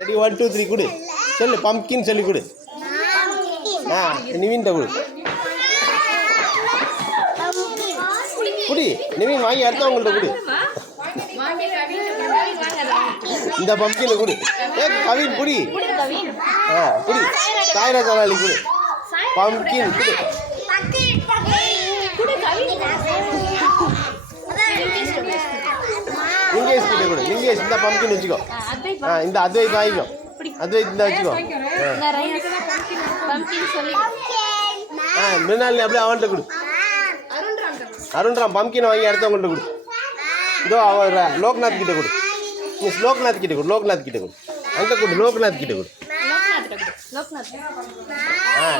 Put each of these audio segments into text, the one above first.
ready 1 2 3 கொடு சொல்லு pumpkin சொல்லி கொடு நிவின்ட்ட கொடு குடி நிவின் வாங்கி அடுத்தவங்கள்ட்ட கொடு இந்த பம்ப்கின் கொடு கவின் குடி குடி சாய்ரா ஜனாலி கொடு பம்ப்கின் கொடு லிங்கேஷ் கிட்ட கொடு லிங்கேஷ் இந்த பம்ப்கின் வச்சுக்கோ இந்த அத்வைத் வாங்கிக்கோ அத்வைத் இந்த வச்சுக்கோ மிருனாலினி அப்படியே அவன்கிட்ட கொடு அருண்ராம் பம்ப்கின் வாங்கி அடுத்தவங்கள்ட்ட கொடு இதோ அவர் லோக்நாத் கிட்ட கொடு மிஸ் லோக்நாத் கிட்ட கொடு லோக்நாத் கிட்ட கொடு அங்கே கொடு லோக்நாத் கிட்ட கொடு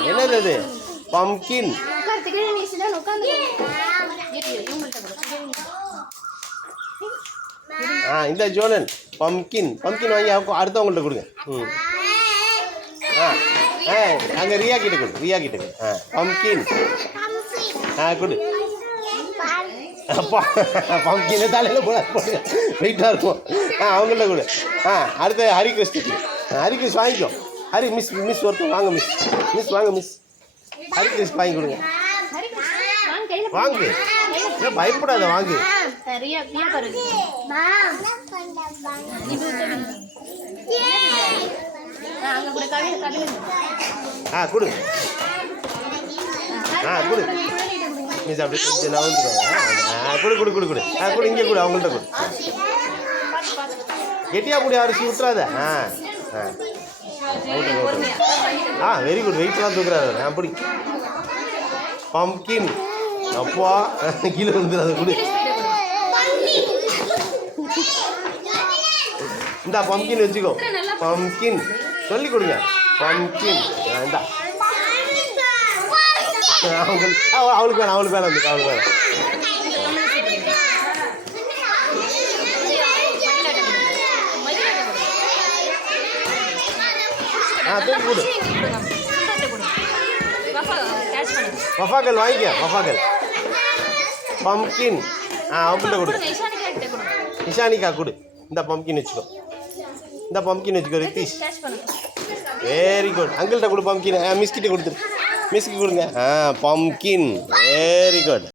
என்னது அது பம்ப்கின் இந்த ஜோனன் பம்ப்கின் பம்ப்கின் வாங்கி அடுத்தவங்கள்ட்ட கொடுங்க அங்கே ரியா கிட்ட கொடு ரியா கிட்ட கொடு பம்ப்கின் கொடு அப்பா பம்ப்கின் தலையில் போடுங்க வெயிட்டாக இருக்கும் அவங்கள்ட்ட கொடு அடுத்த ஹரிகிருஷ் கொடு ஹரிகிருஷ் வாங்கிக்கோ ஹரி மிஸ் மிஸ் ஒருத்தர் வாங்க மிஸ் மிஸ் வாங்க மிஸ் ஹரிகிருஷ் வாங்கி கொடுங்க வாங்கு பயப்படாத வாங்கு கொடு கொடு மிஸ் அப்படி கொஞ்சம் நவந்துக்கோங்க கொடு கொடு கொடு கொடு கொடு இங்கே கொடு அவங்கள்ட்ட கொடு கெட்டியா கூடிய அரிசி விட்டுறாத வெரி குட் வெயிட்லாம் தூக்குறாரு அப்படி பம்ப்கின் அப்பா கீழே விழுந்துடாத கொடு இந்தா பம்ப்கின் வச்சுக்கோ பம்ப்கின் சொல்லி கொடுங்க பம்ப்கின் இந்தா அவளுக்கு வேணாம் அவளுக்கு வேணாம் அவளுக்கு வேணாம் தூக்கி கொடு வஃபாக்கள் வாங்கிக்க வஃபாக்கள் பம்ப்கின் அவங்கள்ட்ட கொடு நிஷானிகா கொடு இந்த பம்ப்கின் வச்சுக்கோ இந்த பம்ப்கின் வச்சுக்கோ ரித்தீஷ் வெரி குட் அங்கிள்கிட்ட கொடு பம்ப்கின் மிஸ்கிட்ட கொடுத்துரு மிஸ்க்கு கொடுங்க பம்ப்கின் வெரி குட்